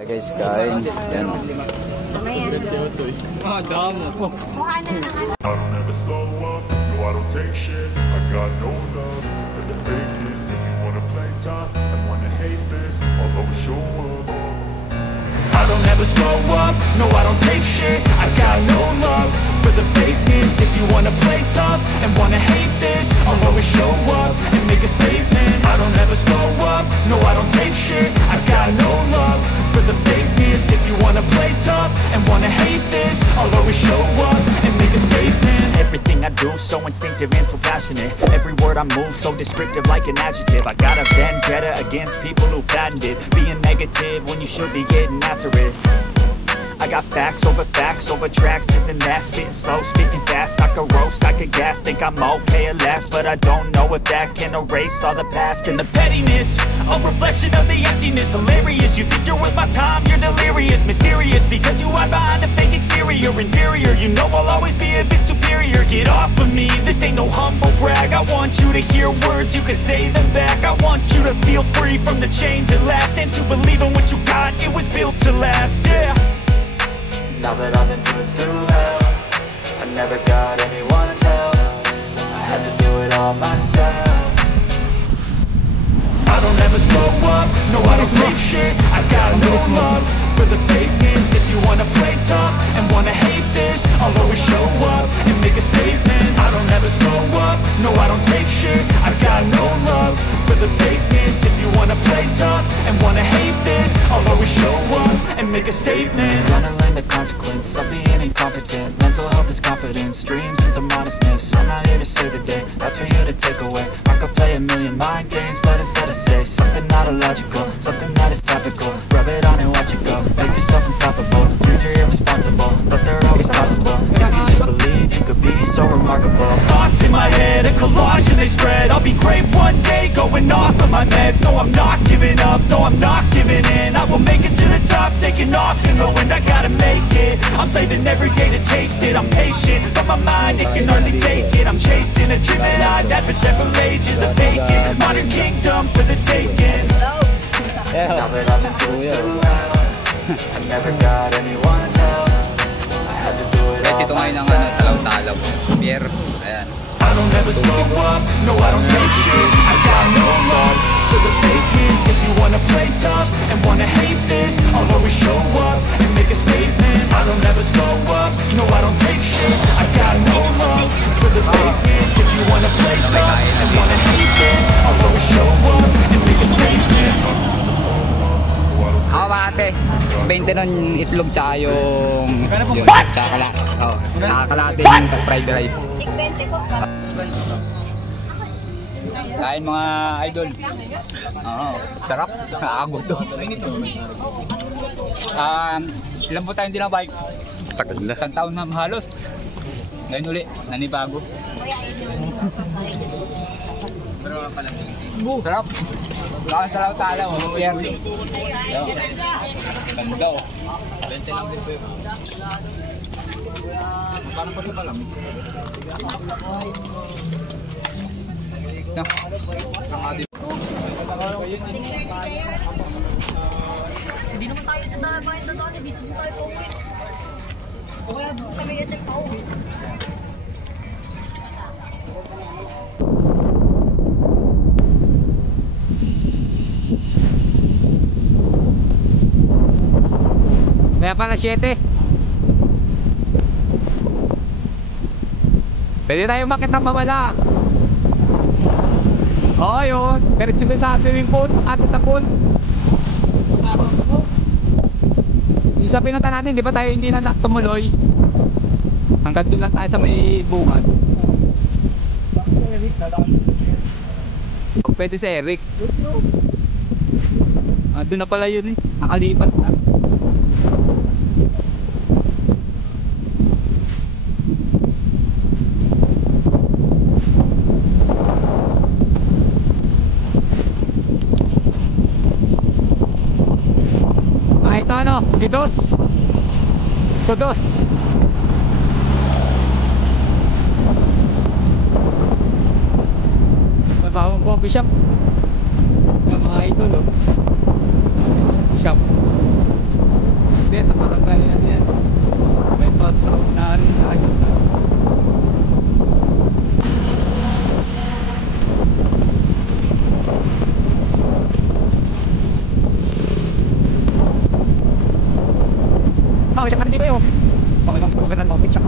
Okay guys, kain. Yan o. I don't ever slow up, no I don't take shit. I got no love for the fakeness. If you wanna play tough and wanna hate this, I'll always show up. I don't ever slow up, no I don't take shit. I got no love for the fakeness. If you wanna play tough and wanna hate this, I'll always show up and make a statement. I don't ever slow up, no I don't take shit. I got no love for the fakeness. If you wanna play tough and wanna hate this, I'll always show up and make a statement. Everything I do so instinctive and so passionate. Every word I move so descriptive like an adjective. I got a vendetta against people who patented being negative when you should be getting after it. I got facts over tracks, this and that. Spitting slow, spitting fast, I could roast, I could gas. Think I'm okay at last, but I don't know if that can erase all the past. And the pettiness, a reflection of the emptiness. Hilarious, you think you're worth my time, you're delirious. Mysterious, because you hide behind a fake exterior. Inferior, you know I'll always be a bit superior. Get off of me, this ain't no humble brag. I want you to hear words, you can say them back. I want you to feel free from the chains at last, and to believe in what you got, it was built to last, yeah. Now that I've been put through hell, I never got anyone's help. I had to do it all myself. I don't ever slow up, no I don't take shit. I got no love for the fakeness. If you wanna play tough and wanna hate this, I'll always show up and make a statement. I don't ever slow up, no I don't take shit. I got no love for the fakeness. If you wanna play tough and wanna hate this, I'll always show up and make a statement. Gonna learn the consequence of being incompetent. Mental health is confidence, dreams and some modestness. I'm not here to save the day, that's for you to take away. I could play a million mind games, but instead I say something not illogical, something that is topical. Rub it on and watch it go, make yourself unstoppable. Dreams are irresponsible, but they're always possible. If you just believe, you could be so remarkable. Thoughts in my head, a collage and they spread. I'll be great one day, going off of my meds. No, I'm not giving up, no, I'm not giving in. I will make it to the top, taking off and knowing I gotta make it. I'm saving every day to taste it. I'm patient, but my mind, it can hardly take it. I'm chasing a dream that I've had for several ages. A vacant, modern kingdom for the taking. Now that I've been through hell, I never got anyone's help. I had to do it all myself. Talaw-talaw. Pierre, ayan. I don't ever slow up, no I don't take shit. I got no love for the fakeness. If you wanna play tough and wanna hate this, I'll always show up and make a statement. I don't ever slow up, no I don't take shit. I got no love for the fakeness. If you wanna play tough and wanna hate this, I'll always show up and make a statement. Ako ba ate? 20 nun itlog tsaka yung tsaka kalating fried rice. 20 po. Kain mga idol. Oo, sarap. Nakakagutom. Ilan po tayong dinabike? Tagal na. Isang taon na halos. Ngayon uli, nanibago. Pero pala sarap. Talaw-talaw. Pierre. Ganda oh. 20 lang din po yun. Paano pa sa palamig? Hindi naman tayo sa bayan na doon, dito tayo po. O kaya doon sa may SM pa uwi. Kaya pala 7. Pwede tayo makit ng mamala. Oo yun. Diretso na sa swimming pool. Atas na pool. Yung sa pinunta natin, di ba tayo hindi na tumuloy? Hanggang doon lang tayo sa may bungan. Pwede si Eric. Doon na pala yun eh. Nakalipat na. Ito ano, Kudos. Mabawang coffee shop. Yung mga idol oh. Coffee shop. Bakit siya nandito yun? Bakit lang sa kugan ng bakit siya?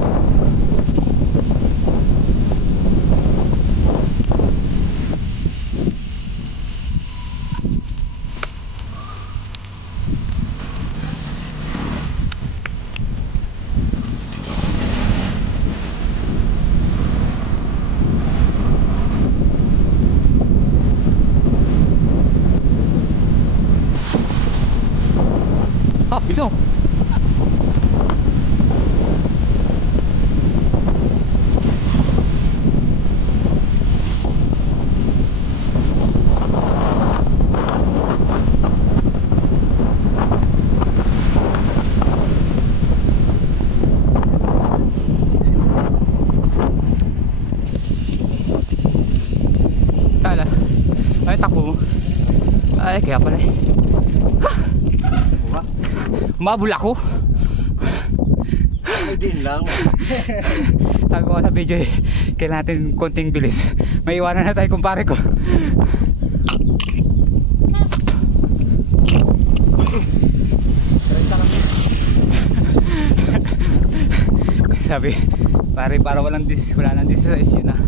Ah, bilis mo. Tala. Ay, takbo mo. Ay, kaya pala eh. Mabul ako. Ay din lang. Sabi ko sa video eh, kailangan natin konting bilis. May iwanan na tayo kumpare ko. Sabi, pare para wala nang 16 yun na.